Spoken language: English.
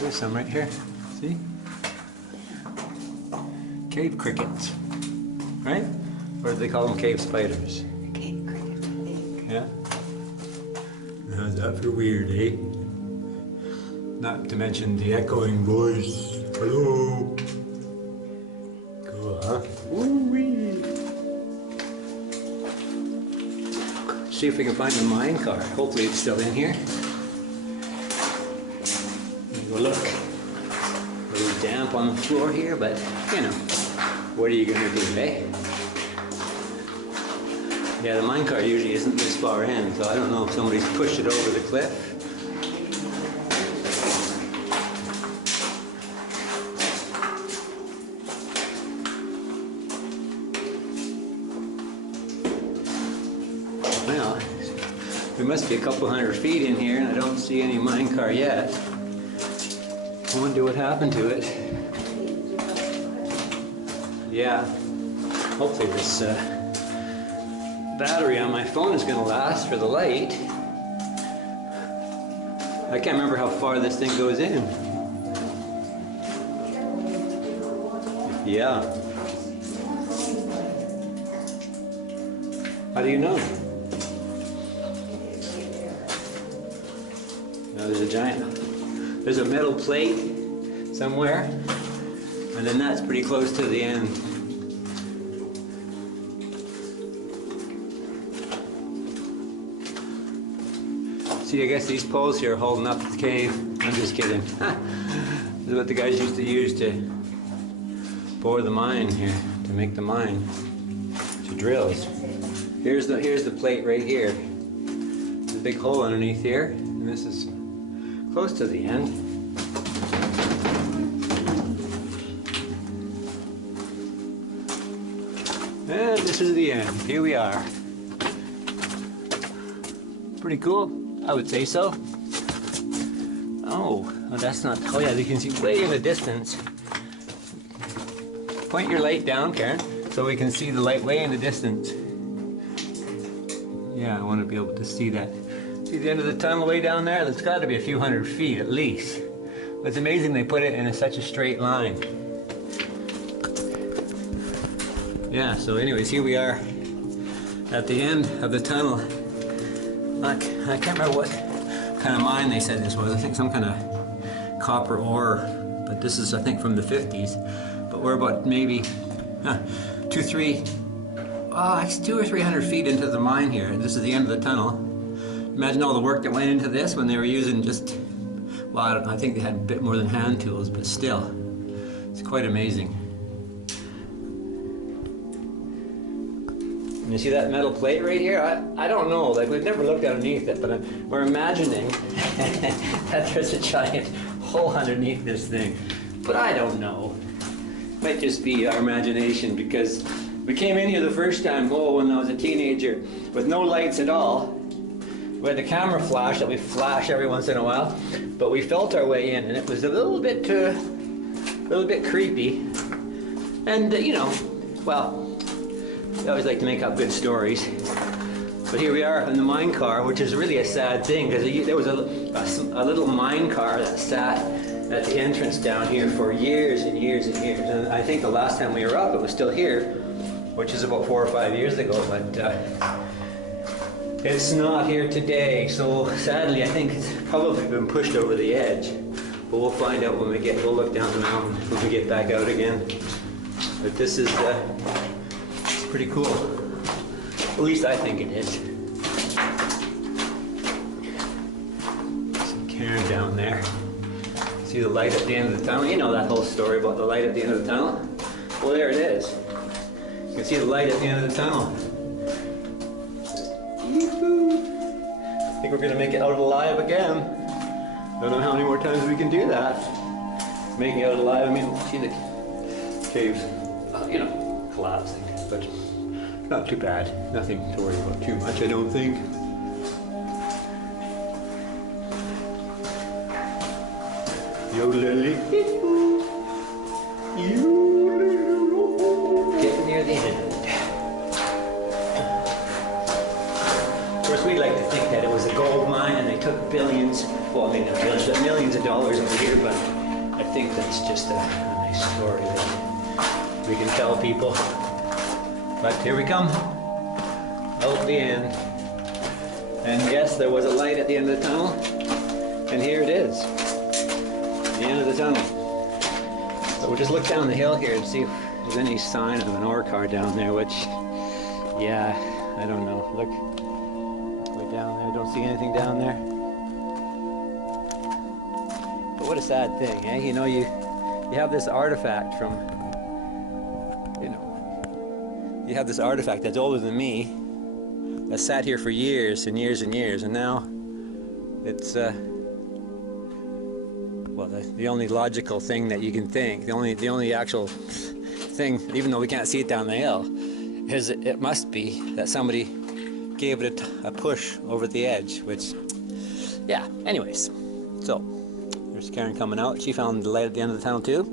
There's some right here. See? Cave crickets. Right? Or do they call them cave spiders? Cave crickets, I think. Yeah? How's that for weird, eh? Not to mention the echoing voice. Hello! Cool, huh? Woo-wee! See if we can find the mine car. Hopefully it's still in here. Go look. A little damp on the floor here, but you know, what are you gonna do, eh? Yeah, the minecart usually isn't this far in, so I don't know if somebody's pushed it over the cliff. Well, we must be a couple hundred feet in here, and I don't see any minecart yet. I wonder what happened to it. Yeah, hopefully this battery on my phone is going to last for the light. I can't remember how far this thing goes in. Yeah. How do you know? Now there's a metal plate somewhere, and then that's pretty close to the end. See, I guess these poles here are holding up the cave. I'm just kidding. This is what the guys used to use to bore the mine here, to make the mine, to drills. Here's the plate right here. There's a big hole underneath here, and this is close to the end. And this is the end. Here we are. Pretty cool. I would say so. Oh, that's not. Oh yeah, you can see way in the distance. Point your light down, Karen, so we can see the light way in the distance. Yeah, I want to be able to see that. See the end of the tunnel way down there? That's got to be a few hundred feet at least. But it's amazing they put it in such a straight line. Yeah, so anyways, here we are at the end of the tunnel. I can't remember what kind of mine they said this was. I think some kind of copper ore, but this is, I think, from the 50s. But we're about maybe 200 or 300 feet into the mine here. This is the end of the tunnel. Imagine all the work that went into this when they were using just, well, I think they had a bit more than hand tools, but still, it's quite amazing. And you see that metal plate right here? I don't know, like we've never looked underneath it, but we're imagining that there's a giant hole underneath this thing. But I don't know. Might just be our imagination, because we came in here the first time, when I was a teenager, with no lights at all. We had the camera flash that we flash every once in a while, but we felt our way in, and it was a little bit creepy. And you know, well, I always like to make up good stories. But here we are in the mine car, which is really a sad thing, because there was a little mine car that sat at the entrance down here for years and years and years. And I think the last time we were up, it was still here, which is about 4 or 5 years ago. But it's not here today. So sadly, I think it's probably been pushed over the edge. But we'll find out when we'll look down the mountain when we get back out again. But this is pretty cool. At least I think it is. Some Karen down there. See the light at the end of the tunnel? You know that whole story about the light at the end of the tunnel? Well, there it is. You can see the light at the end of the tunnel. I think we're going to make it out alive again. Don't know how many more times we can do that. Making it out alive, I mean, see the caves, you know, collapsing. But not too bad. Nothing to worry about too much, I don't think. Yodelily. Getting near the end. We're course, we like to think that it was a gold mine and they took billions, well, maybe not billions, but millions of dollars over here, but I think that's just a nice story that we can tell people. But here we come, out the end. And yes, there was a light at the end of the tunnel, and here it is, the end of the tunnel. So we'll just look down the hill here and see if there's any sign of an ore car down there, which, yeah, I don't know. Look way down there, don't see anything down there. But what a sad thing, eh? You know, you have this artifact from, you know, you have this artifact that's older than me, that sat here for years and years and years, and now it's, well, the only logical thing that you can think, the only actual thing, even though we can't see it down the hill, is it must be that somebody gave it a push over the edge, which, yeah, anyways. So, there's Karen coming out. She found the light at the end of the tunnel too.